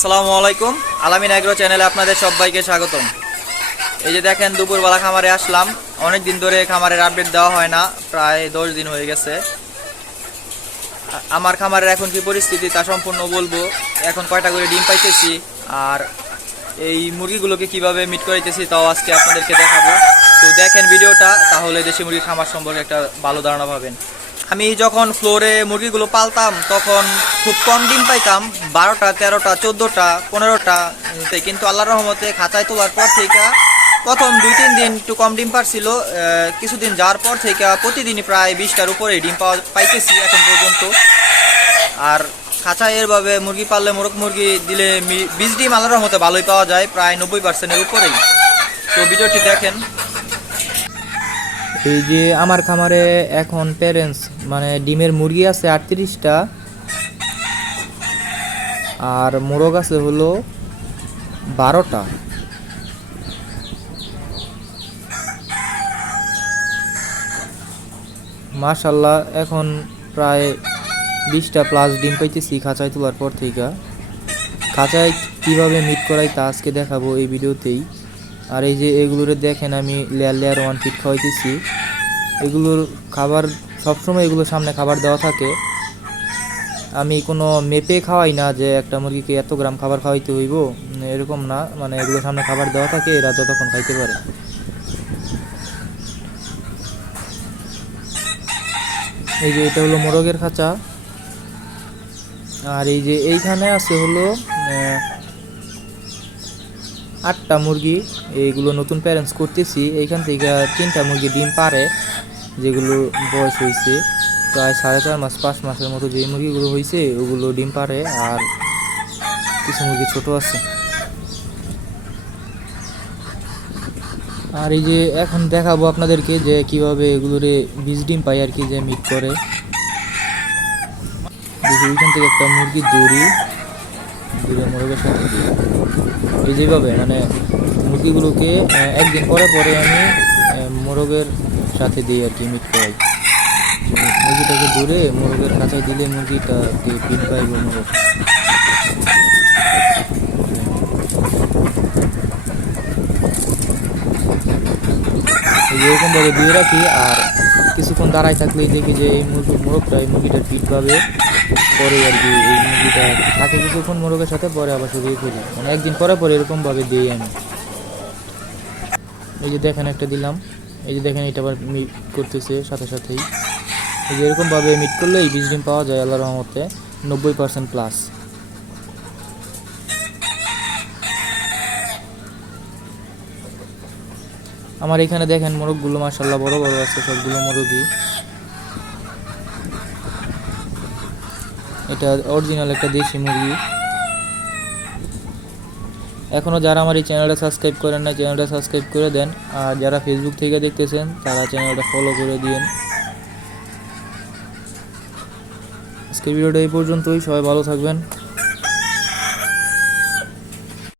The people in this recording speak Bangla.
আসসালামু আলাইকুম। আলামিন এগ্রো চ্যানেলে আপনাদের সবাইকে স্বাগতম। এই যে দেখেন দুপুরবেলা খামারে আসলাম। অনেক দিন ধরে খামারের আপডেট দেওয়া হয় না, প্রায় 10 দিন হয়ে গেছে। আমার খামারের এখন কি পরিস্থিতি তা সম্পূর্ণ বলবো। এখন কয়টা করে ডিম পাইতেছি আর এই মুরগিগুলোকে কিভাবে মিট করাইতেছি তাও আজকে আপনাদেরকে দেখাবো। তো দেখেন ভিডিওটা, তাহলে দেশি মুরগির খামার সম্পর্কে একটা ভালো ধারণা পাবেন। আমি যখন ফ্লোরে মুরগিগুলো পালতাম তখন খুব কম ডিম পাইতাম, 12টা 13টা 14টা 15টা, কিন্তু আল্লাহর রহমতে খাঁচায় তোলার পর থেকে প্রথম 2-3 দিন একটু কম ডিম পারছিল, কিছুদিন যাওয়ার পর থেকে প্রতিদিনই প্রায় 20টার উপরে ডিম পাইতেছি এখন পর্যন্ত। আর খাঁচায় এরভাবে মুরগি পাললে, মোরগ মুরগি দিলে 20 ডিম আল্লাহর রহমতে ভালোই পাওয়া যায়, প্রায় 90%-এর উপরেই। তো ভিডিওটি দেখেন। এই যে আমার খামারে এখন প্যারেন্টস মানে ডিমের মুরগি আছে 38টা, আর মোরগ আছে হলো 12টা। মাশাল্লাহ এখন প্রায় 20টা প্লাস ডিম পাইতেছি খাঁচায় তোলার পর থেকে। খাঁচায় কীভাবে মিট করাই তা আজকে দেখাবো এই ভিডিওতেই। আর এই যে এগুলোরে দেখেন আমি লেয়ার লেয়ার 1 ফিট খাওয়াইতেছি। এগুলোর খাবার সবসময় এগুলোর সামনে খাবার দেওয়া থাকে। আমি কোনো মেপে খাওয়াই না যে একটা মুরগিকে এত গ্রাম খাবার খাওয়াইতে হইব, এরকম না। মানে এগুলোর সামনে খাবার দেওয়া থাকে, এরা যতক্ষণ খাইতে পারে। এই যে এটা হলো মোরগের খাঁচা। আর এই যে এইখানে আছে হলো 8টা মুরগি। এইগুলো নতুন প্যারেন্টস করতেছি। এইখান থেকে 3টা মুরগি ডিম পারে, যেগুলো বয়স হয়েছে প্রায় 4.5 মাস 5 মাসের মতো। যে মুরগিগুলো হয়েছে ওগুলো ডিম পারে, আর কিছু মুরগি ছোট আছে। আর এই যে এখন দেখাবো আপনাদেরকে যে কিভাবে এগুলোরে 20 ডিম পাই আর কি, যে মিট করে। দেখি ওইখান থেকে একটা মুরগি দড়ি মোরগের সাথে দিই। এই যেভাবে মানে মুরগিগুলোকে একদিন পরে পরে আমি মোরগের সাথে দিই আর কি, মিট করাই। মুরগিটাকে ধরে মোরগের খাঁচায় দিলে মুরগিটাকে ডিম পাইব মোরগ। এরকমভাবে দিয়ে রাখি, আর কিছুক্ষণ দাঁড়ায় থাকলেই দেখি যে এই মুরগিটার পিঠ পাবে পরে আর কি। এই মুরগিটা থাকে কিছুক্ষণ মোরগের সাথে, পরে আবার সরিয়ে ফেলি। মানে একদিন পরে পরে এরকমভাবে দিই আমি। এই যে দেখেন একটা দিলাম, এই যে দেখেন এটা আবার মিট করতেছে সাথে সাথেই। এই যে এরকমভাবে মিট করলেই 20 ডিম পাওয়া যায় আল্লাহর রহমতে, 90% প্লাস। আমার এখানে দেখেন মোরগগুলো মাশাআল্লাহ বড় বড় আছে সবগুলো মোরগই। এটা অরিজিনাল একটা দেশি মুরগি। এখনও যারা আমার এই চ্যানেলটা সাবস্ক্রাইব করেন না, চ্যানেলটা সাবস্ক্রাইব করে দেন। আর যারা ফেসবুক থেকে দেখতেছেন তারা চ্যানেলটা ফলো করে দিন। আজকের ভিডিওটা এই পর্যন্তই। সবাই ভালো থাকবেন।